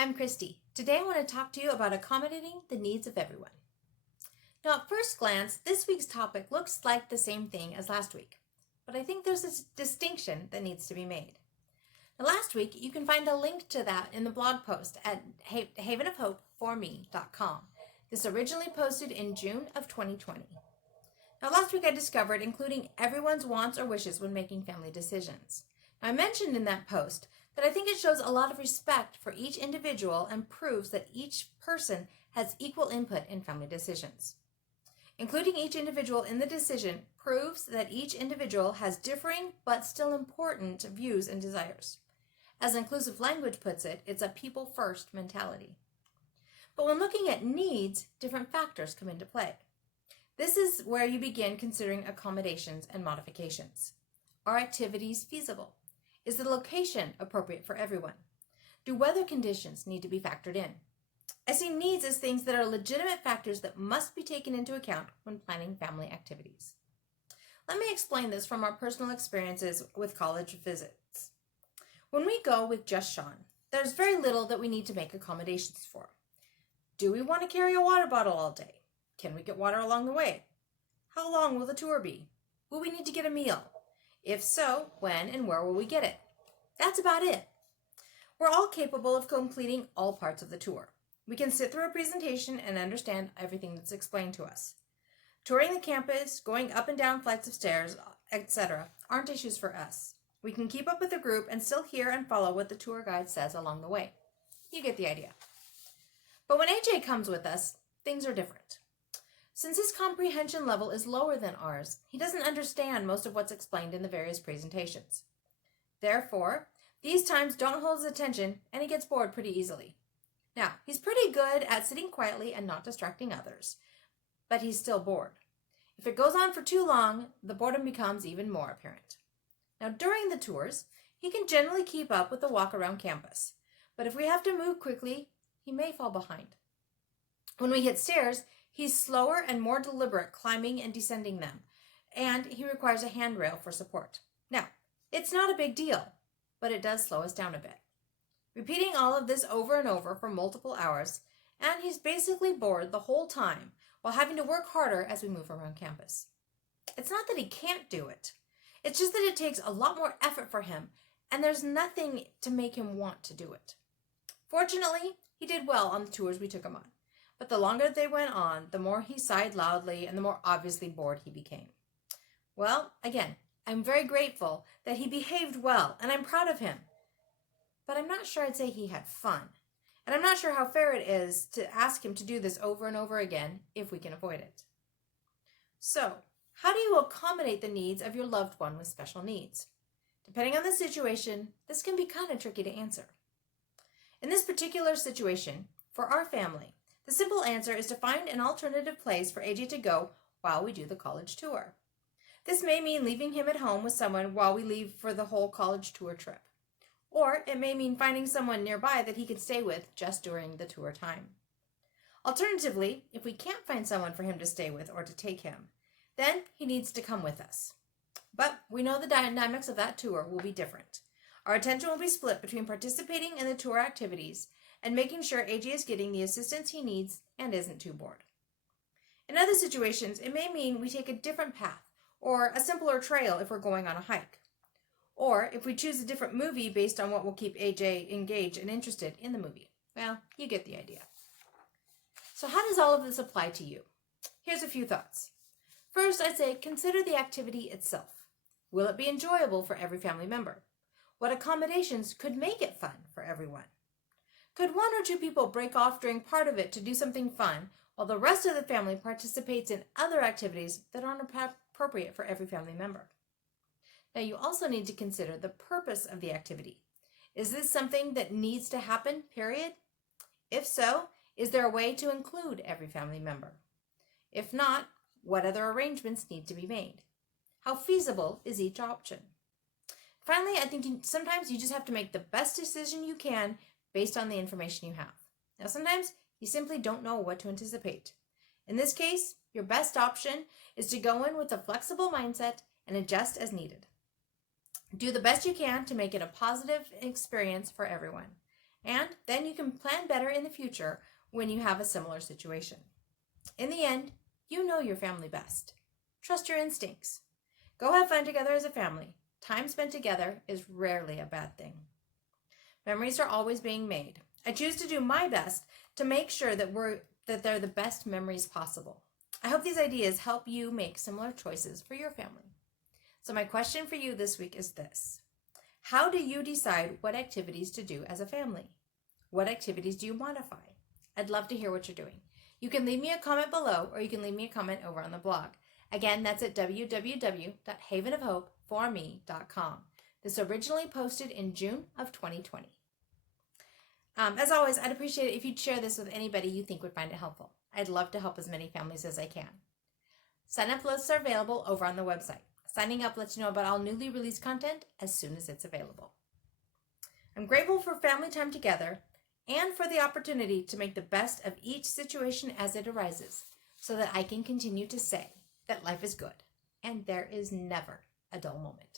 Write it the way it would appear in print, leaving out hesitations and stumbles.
I'm Christy. Today I want to talk to you about accommodating the needs of everyone. Now, at first glance, this week's topic looks like the same thing as last week, but I think there's a distinction that needs to be made. Now, last week, you can find a link to that in the blog post at havenofhopeforme.com. This originally posted in June of 2020. Now, last week I discovered including everyone's wants or wishes when making family decisions. Now, I mentioned in that post that I think it shows a lot of respect for each individual and proves that each person has equal input in family decisions. Including each individual in the decision proves that each individual has differing but still important views and desires. As inclusive language puts it, it's a people-first mentality. But when looking at needs, different factors come into play. This is where you begin considering accommodations and modifications. Are activities feasible? Is the location appropriate for everyone? Do weather conditions need to be factored in? I see needs as things that are legitimate factors that must be taken into account when planning family activities. Let me explain this from our personal experiences with college visits. When we go with just Sean, there's very little that we need to make accommodations for. Do we want to carry a water bottle all day? Can we get water along the way? How long will the tour be? Will we need to get a meal? If so, when and where will we get it? That's about it. We're all capable of completing all parts of the tour. We can sit through a presentation and understand everything that's explained to us. Touring the campus, going up and down flights of stairs, etc. aren't issues for us. We can keep up with the group and still hear and follow what the tour guide says along the way. You get the idea. But when AJ comes with us, things are different. Since his comprehension level is lower than ours, he doesn't understand most of what's explained in the various presentations. Therefore, these times don't hold his attention and he gets bored pretty easily. Now, he's pretty good at sitting quietly and not distracting others, but he's still bored. If it goes on for too long, the boredom becomes even more apparent. Now, during the tours, he can generally keep up with the walk around campus, but if we have to move quickly, he may fall behind. When we hit stairs, he's slower and more deliberate climbing and descending them, and he requires a handrail for support. Now, it's not a big deal, but it does slow us down a bit. Repeating all of this over and over for multiple hours, and he's basically bored the whole time while having to work harder as we move around campus. It's not that he can't do it. It's just that it takes a lot more effort for him, and there's nothing to make him want to do it. Fortunately, he did well on the tours we took him on. But the longer they went on, the more he sighed loudly and the more obviously bored he became. Well, again, I'm very grateful that he behaved well, and I'm proud of him. But I'm not sure I'd say he had fun. And I'm not sure how fair it is to ask him to do this over and over again if we can avoid it. So, how do you accommodate the needs of your loved one with special needs? Depending on the situation, this can be kind of tricky to answer. In this particular situation, for our family, the simple answer is to find an alternative place for AJ to go while we do the college tour. This may mean leaving him at home with someone while we leave for the whole college tour trip. Or it may mean finding someone nearby that he can stay with just during the tour time. Alternatively, if we can't find someone for him to stay with or to take him, then he needs to come with us. But we know the dynamics of that tour will be different. Our attention will be split between participating in the tour activities and making sure AJ is getting the assistance he needs and isn't too bored. In other situations, it may mean we take a different path or a simpler trail if we're going on a hike. Or if we choose a different movie based on what will keep AJ engaged and interested in the movie. Well, you get the idea. So how does all of this apply to you? Here's a few thoughts. First, I'd say consider the activity itself. Will it be enjoyable for every family member? What accommodations could make it fun for everyone? Could one or two people break off during part of it to do something fun, while the rest of the family participates in other activities that aren't appropriate for every family member? Now, you also need to consider the purpose of the activity. Is this something that needs to happen, period? If so, is there a way to include every family member? If not, what other arrangements need to be made? How feasible is each option? Finally, I think sometimes you just have to make the best decision you can based on the information you have. Now, sometimes you simply don't know what to anticipate. In this case, your best option is to go in with a flexible mindset and adjust as needed. Do the best you can to make it a positive experience for everyone. And then you can plan better in the future when you have a similar situation. In the end, you know your family best. Trust your instincts. Go have fun together as a family. Time spent together is rarely a bad thing. Memories are always being made. I choose to do my best to make sure that they're the best memories possible. I hope these ideas help you make similar choices for your family. So my question for you this week is this: how do you decide what activities to do as a family? What activities do you modify? I'd love to hear what you're doing. You can leave me a comment below, or you can leave me a comment over on the blog. Again, that's at www.havenofhopeforme.com. This originally posted in June of 2020. As always, I'd appreciate it if you'd share this with anybody you think would find it helpful. I'd love to help as many families as I can. Sign-up lists are available over on the website. Signing up lets you know about all newly released content as soon as it's available. I'm grateful for family time together and for the opportunity to make the best of each situation as it arises, so that I can continue to say that life is good and there is never a dull moment.